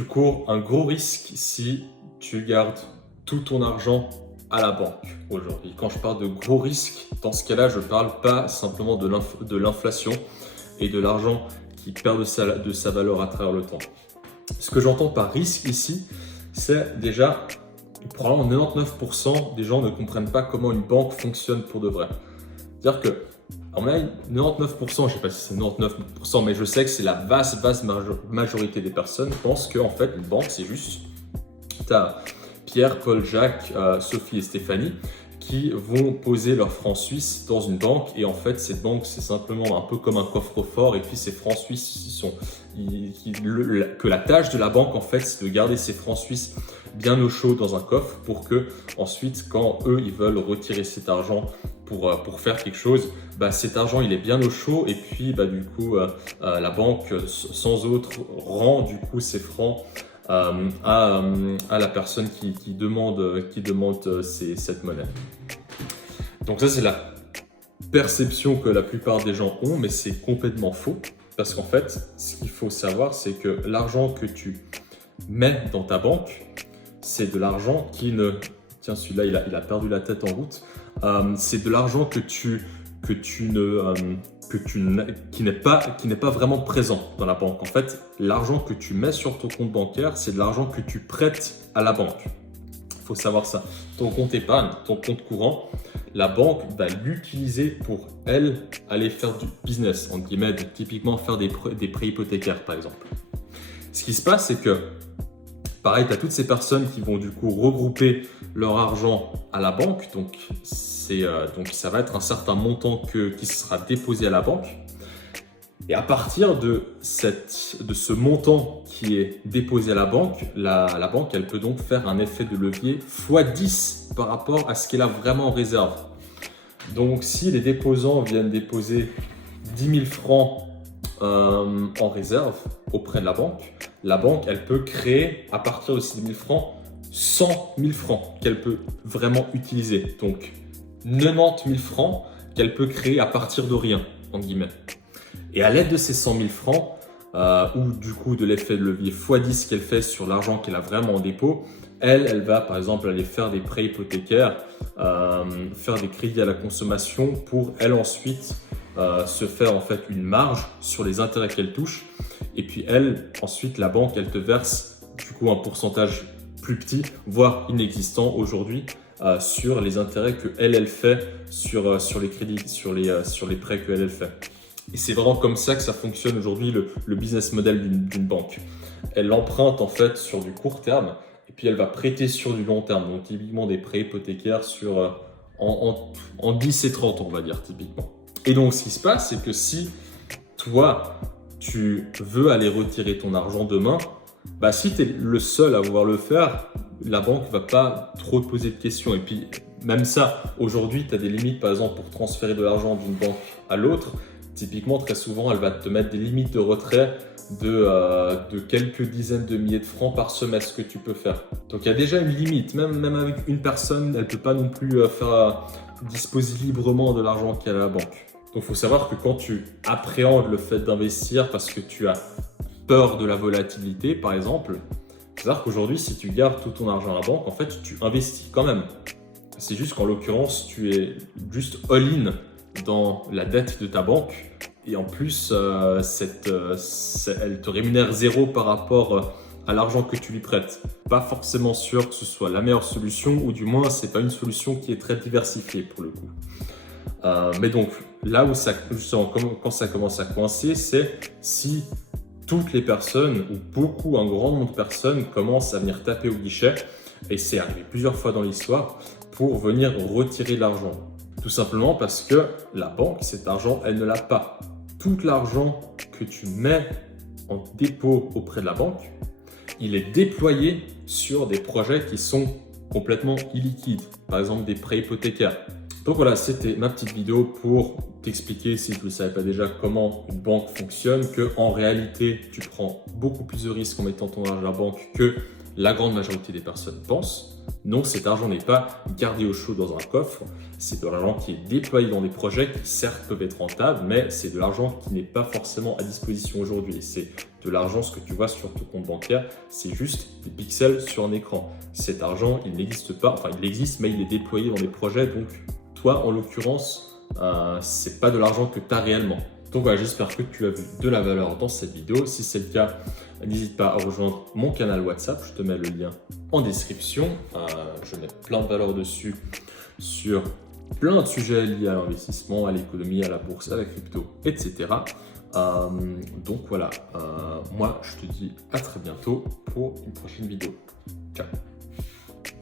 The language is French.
tu cours un gros risque si tu gardes tout ton argent à la banque aujourd'hui. Quand je parle de gros risque, dans ce cas-là, je ne parle pas simplement de l'inflation et de l'argent qui perd de sa valeur à travers le temps. Ce que j'entends par risque ici, c'est déjà, probablement 99% des gens ne comprennent pas comment une banque fonctionne pour de vrai. C'est-à-dire que, à mon avis, 99%, je ne sais pas si c'est 99%, mais je sais que c'est la vaste majorité des personnes pensent qu'en fait, une banque, c'est juste, tu as Pierre, Paul, Jacques, Sophie et Stéphanie qui vont poser leurs francs suisses dans une banque, et en fait, cette banque, c'est simplement un peu comme un coffre-fort, et puis ces francs suisses, que la tâche de la banque, en fait, c'est de garder ces francs suisses bien au chaud dans un coffre pour que ensuite, quand eux, ils veulent retirer cet argent pour faire quelque chose, cet argent, il est bien au chaud, et puis du coup, la banque, sans autre, rend du coup ces francs à la personne qui demande cette monnaie. Donc ça, c'est la perception que la plupart des gens ont, mais c'est complètement faux. Parce qu'en fait, ce qu'il faut savoir, c'est que l'argent que tu mets dans ta banque, c'est de l'argent qui ne... Tiens, celui-là, il a perdu la tête en route. C'est de l'argent qui n'est pas vraiment présent dans la banque. En fait, l'argent que tu mets sur ton compte bancaire, c'est de l'argent que tu prêtes à la banque. Il faut savoir ça. Ton compte épargne, ton compte courant, la banque va l'utiliser pour, elle, aller faire du business, entre guillemets, donc typiquement faire des prêts hypothécaires, par exemple. Ce qui se passe, c'est que, pareil, tu as toutes ces personnes qui vont du coup regrouper leur argent à la banque, donc ça va être un certain montant qui sera déposé à la banque. Et à partir de ce montant qui est déposé à la banque, la banque, elle peut donc faire un effet de levier x10 par rapport à ce qu'elle a vraiment en réserve. Donc, si les déposants viennent déposer 10 000 francs en réserve auprès de la banque, elle peut créer à partir de ces 10 000 francs 100 000 francs qu'elle peut vraiment utiliser. Donc, 90 000 francs qu'elle peut créer à partir de rien, entre guillemets. Et à l'aide de ces 100 000 francs, ou du coup de l'effet de levier x10 qu'elle fait sur l'argent qu'elle a vraiment en dépôt, elle va par exemple aller faire des prêts hypothécaires, faire des crédits à la consommation pour elle ensuite se faire en fait une marge sur les intérêts qu'elle touche. Et puis elle, ensuite la banque, elle te verse du coup un pourcentage plus petit, voire inexistant aujourd'hui, sur les intérêts que elle fait sur les crédits, sur les prêts que elle fait. Et c'est vraiment comme ça que ça fonctionne aujourd'hui le business model d'une banque. Elle emprunte en fait sur du court terme et puis elle va prêter sur du long terme. Donc typiquement des prêts hypothécaires en 10 et 30, on va dire typiquement. Et donc ce qui se passe, c'est que si toi, tu veux aller retirer ton argent demain, si tu es le seul à vouloir le faire, la banque ne va pas trop te poser de questions. Et puis même ça, aujourd'hui, tu as des limites par exemple pour transférer de l'argent d'une banque à l'autre. Typiquement, très souvent, elle va te mettre des limites de retrait de quelques dizaines de milliers de francs par semestre que tu peux faire. Donc, il y a déjà une limite. Même avec une personne, elle ne peut pas non plus faire disposer librement de l'argent qu'il y a à la banque. Donc, il faut savoir que quand tu appréhendes le fait d'investir parce que tu as peur de la volatilité, par exemple, il faut savoir qu'aujourd'hui, si tu gardes tout ton argent à la banque, en fait, tu investis quand même. C'est juste qu'en l'occurrence, tu es juste all-in dans la dette de ta banque et en plus elle te rémunère zéro par rapport à l'argent que tu lui prêtes. Pas forcément sûr que ce soit la meilleure solution, ou du moins c'est pas une solution qui est très diversifiée pour le coup. Mais donc là où quand ça commence à coincer, c'est si toutes les personnes ou un grand nombre de personnes commencent à venir taper au guichet, et c'est arrivé plusieurs fois dans l'histoire, pour venir retirer l'argent. Tout simplement parce que la banque, cet argent, elle ne l'a pas. Tout l'argent que tu mets en dépôt auprès de la banque, il est déployé sur des projets qui sont complètement illiquides. Par exemple, des prêts hypothécaires. Donc voilà, c'était ma petite vidéo pour t'expliquer, si tu ne le savais pas déjà, comment une banque fonctionne, qu'en réalité, tu prends beaucoup plus de risques en mettant ton argent à la banque que la grande majorité des personnes pensent. Donc cet argent n'est pas gardé au chaud dans un coffre, c'est de l'argent qui est déployé dans des projets qui certes peuvent être rentables, mais c'est de l'argent qui n'est pas forcément à disposition aujourd'hui. C'est de l'argent, ce que tu vois sur ton compte bancaire, c'est juste des pixels sur un écran. Cet argent, il n'existe pas, enfin il existe, mais il est déployé dans des projets. Donc toi, en l'occurrence, c'est pas de l'argent que tu as réellement. Donc voilà, j'espère que tu as vu de la valeur dans cette vidéo. Si c'est le cas, n'hésite pas à rejoindre mon canal WhatsApp. Je te mets le lien en description. Je mets plein de valeurs dessus sur plein de sujets liés à l'investissement, à l'économie, à la bourse, à la crypto, etc. Donc voilà, moi je te dis à très bientôt pour une prochaine vidéo. Ciao.